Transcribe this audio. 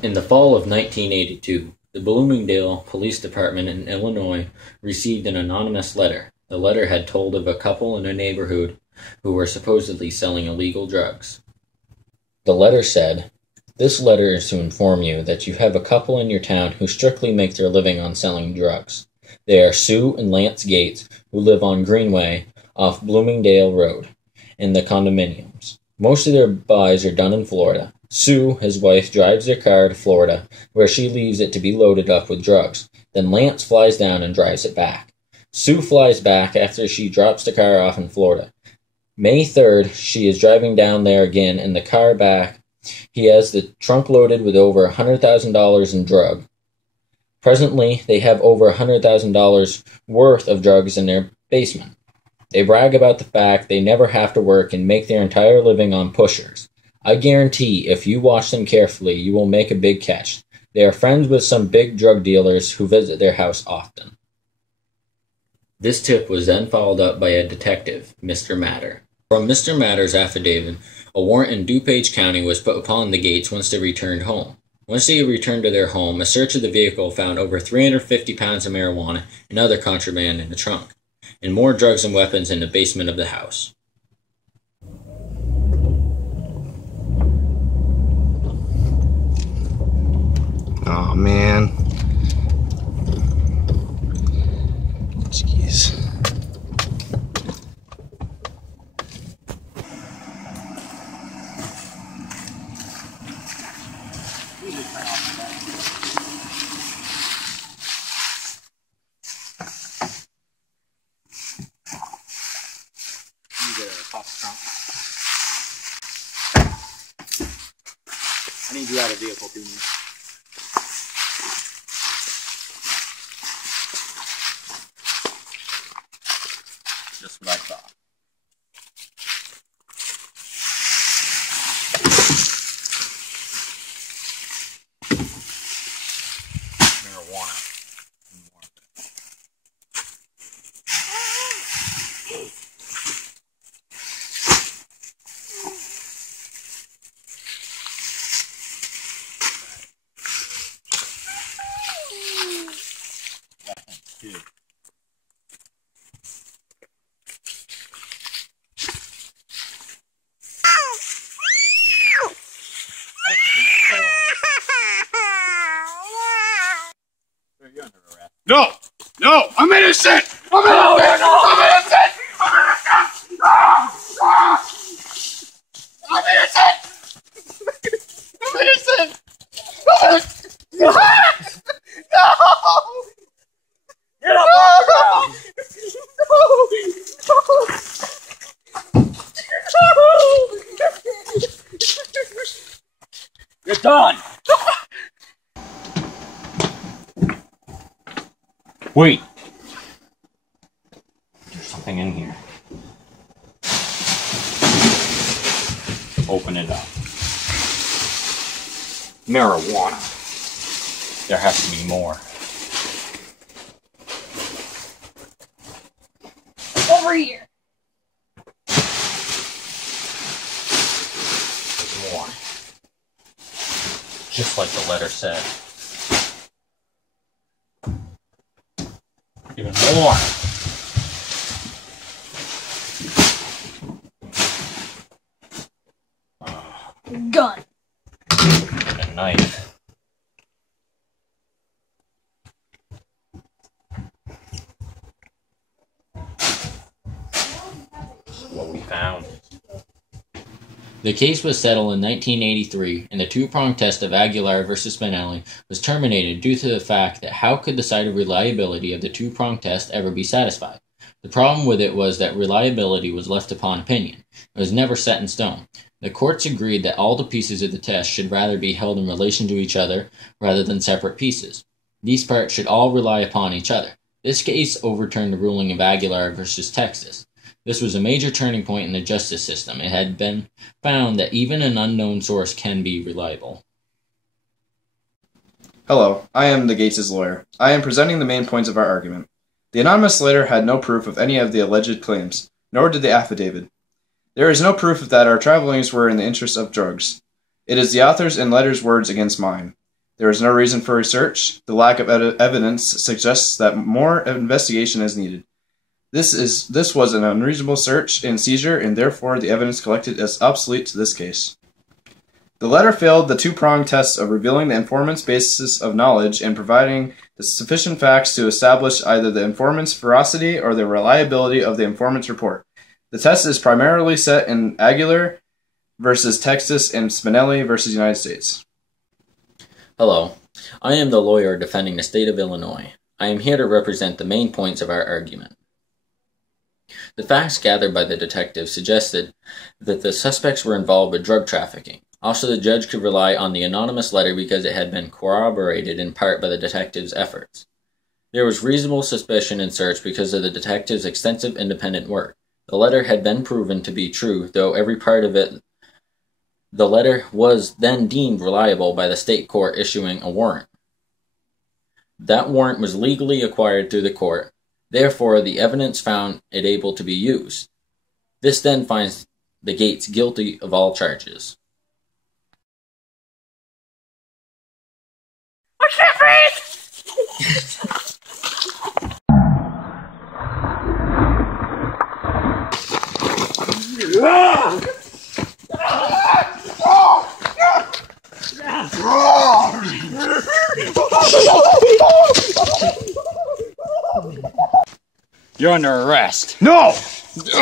In the fall of 1982, the Bloomingdale Police Department in Illinois received an anonymous letter. The letter had told of a couple in a neighborhood who were supposedly selling illegal drugs. The letter said, "This letter is to inform you that you have a couple in your town who strictly make their living on selling drugs. They are Sue and Lance Gates, who live on Greenway off Bloomingdale Road, in the condominiums. Most of their buys are done in Florida. Sue, his wife, drives their car to Florida, where she leaves it to be loaded up with drugs. Then Lance flies down and drives it back. Sue flies back after she drops the car off in Florida. May 3rd, she is driving down there again in the car back. He has the trunk loaded with over $100,000 in drug. Presently, they have over $100,000 worth of drugs in their basement. They brag about the fact they never have to work and make their entire living on pushers. I guarantee if you watch them carefully, you will make a big catch. They are friends with some big drug dealers who visit their house often." This tip was then followed up by a detective, Mr. Matter. From Mr. Matter's affidavit, a warrant in DuPage County was put upon the Gates once they returned home. Once they returned to their home, a search of the vehicle found over 350 pounds of marijuana and other contraband in the trunk, and more drugs and weapons in the basement of the house. Oh man. Jeez. I need you out of the vehicle, do you? Just what I thought. Marijuana. Two. No! No! I'm innocent! I'm innocent! I'm innocent! I'm innocent! I'm innocent! No! Get up off the ground! You're done! Wait! There's something in here. Open it up. Marijuana. There has to be more. Over here. More. Just like the letter said. Even more. Gun. A knife. What we found. The case was settled in 1983, and the two-pronged test of Aguilar versus Spinelli was terminated due to the fact that how could the side of reliability of the two-pronged test ever be satisfied? The problem with it was that reliability was left upon opinion. It was never set in stone. The courts agreed that all the pieces of the test should rather be held in relation to each other rather than separate pieces. These parts should all rely upon each other. This case overturned the ruling of Aguilar versus Texas. This was a major turning point in the justice system. It had been found that even an unknown source can be reliable. Hello, I am the Gates' lawyer. I am presenting the main points of our argument. The anonymous letter had no proof of any of the alleged claims, nor did the affidavit. There is no proof that our travelings were in the interest of drugs. It is the author's and letter's words against mine. There is no reason for research. The lack of evidence suggests that more investigation is needed. This was an unreasonable search and seizure, and therefore the evidence collected is obsolete to this case. The letter failed the two-pronged test of revealing the informant's basis of knowledge and providing the sufficient facts to establish either the informant's veracity or the reliability of the informant's report. The test is primarily set in Aguilar versus Texas and Spinelli versus United States. Hello, I am the lawyer defending the state of Illinois. I am here to represent the main points of our argument. The facts gathered by the detective suggested that the suspects were involved with drug trafficking. Also, the judge could rely on the anonymous letter because it had been corroborated in part by the detective's efforts. There was reasonable suspicion and search because of the detective's extensive independent work. The letter had been proven to be true, though every part of it. The letter was then deemed reliable by the state court issuing a warrant. That warrant was legally acquired through the court. Therefore, the evidence found it able to be used. This then finds the Gates guilty of all charges. What's that face? You're under arrest. No! You're